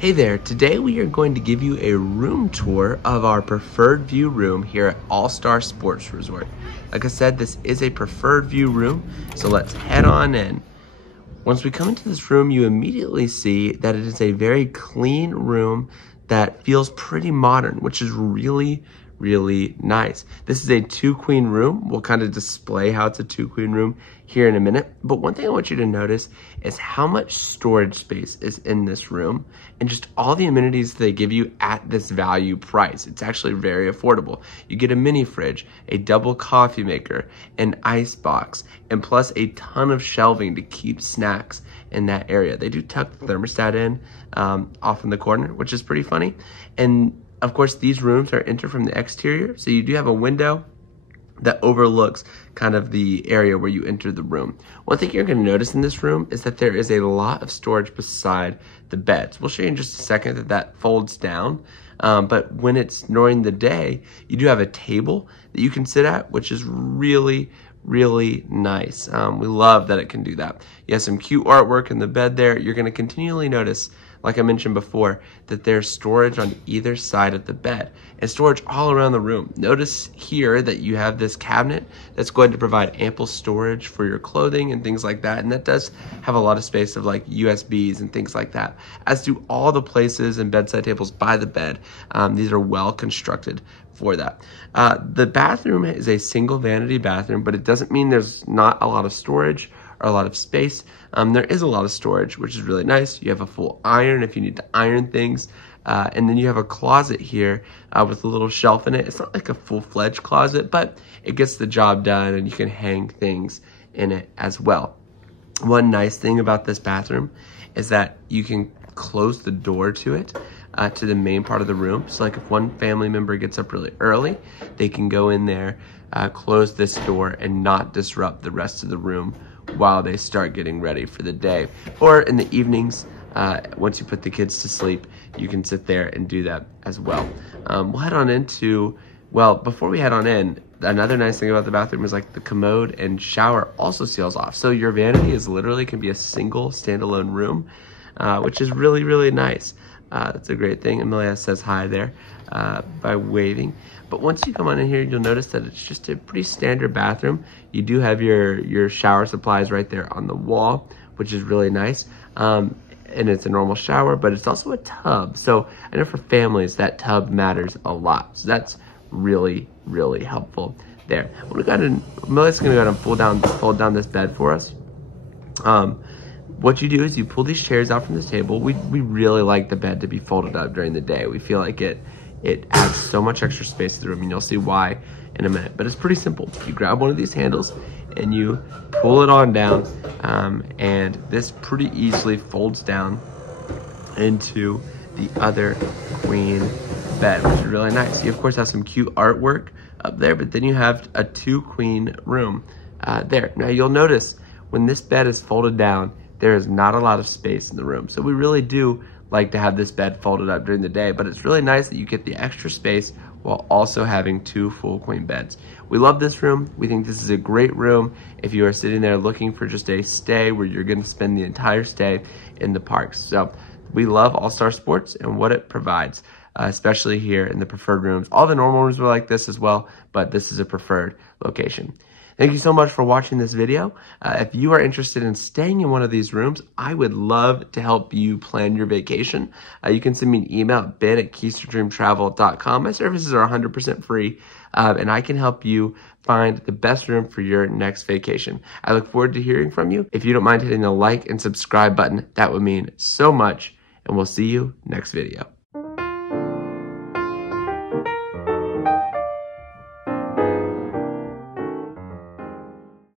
Hey there, today we are going to give you a room tour of our preferred view room here at All-Star Sports Resort. Like I said, this is a preferred view room, so let's head on in. Once we come into this room, you immediately see that it is a very clean room that feels pretty modern, which is really nice. This is a 2-queen room. We'll kind of display how it's a 2-queen room here in a minute. But one thing I want you to notice is how much storage space is in this room and just all the amenities they give you at this value price. It's actually very affordable. You get a mini fridge, a double coffee maker, an ice box, and plus a ton of shelving to keep snacks in that area. They do tuck the thermostat in off in the corner, which is pretty funny. And of course, these rooms are entered from the exterior, so you do have a window that overlooks kind of the area where you enter the room. One thing you're gonna notice in this room is that there is a lot of storage beside the beds. We'll show you in just a second that folds down, but when it's during the day, you do have a table that you can sit at, which is really nice. We love that it can do that. You have some cute artwork in the bed there. You're gonna continually notice, like I mentioned before, that there's storage on either side of the bed and storage all around the room. Notice here that you have this cabinet that's going to provide ample storage for your clothing and things like that. And that does have a lot of space of like USBs and things like that, as do all the places and bedside tables by the bed. These are well constructed for that. The bathroom is a single vanity bathroom, but it doesn't mean there's not a lot of storage or a lot of space. There is a lot of storage, which is really nice. You have a full iron if you need to iron things. And then you have a closet here with a little shelf in it. It's not like a full-fledged closet, but it gets the job done and you can hang things in it as well. One nice thing about this bathroom is that you can close the door to it, to the main part of the room. So like if one family member gets up really early, they can go in there, close this door and not disrupt the rest of the room while they start getting ready for the day. Or in the evenings, once you put the kids to sleep, you can sit there and do that as well. We'll head on into, well, before we head on in, another nice thing about the bathroom is like the commode and shower also seals off. So your vanity is literally can be a single standalone room, which is really nice. That's a great thing. Amelia says hi there by waving. But once you come on in here, you'll notice that it's just a pretty standard bathroom. You do have your shower supplies right there on the wall, which is really nice. And it's a normal shower, but it's also a tub. So I know for families, that tub matters a lot. So that's really helpful there. Amelia's gonna go ahead and fold down this bed for us. What you do is you pull these chairs out from the table. We really like the bed to be folded up during the day. We feel like it adds so much extra space to the room, and you'll see why in a minute. But it's pretty simple. You grab one of these handles and you pull it on down, and this pretty easily folds down into the other queen bed, which is really nice. You of course have some cute artwork up there, but then you have a 2-queen room there. Now you'll notice when this bed is folded down, there is not a lot of space in the room. So we really do like to have this bed folded up during the day, but it's really nice that you get the extra space while also having 2 full queen beds. We love this room. We think this is a great room if you are sitting there looking for just a stay where you're gonna spend the entire stay in the parks. So we love All-Star Sports and what it provides, especially here in the preferred rooms. All the normal rooms were like this as well, but this is a preferred location. Thank you so much for watching this video. If you are interested in staying in one of these rooms, I would love to help you plan your vacation. You can send me an email at ben@keysterdreamtravel.com. My services are 100% free, and I can help you find the best room for your next vacation. I look forward to hearing from you. If you don't mind hitting the like and subscribe button, that would mean so much, and we'll see you next video.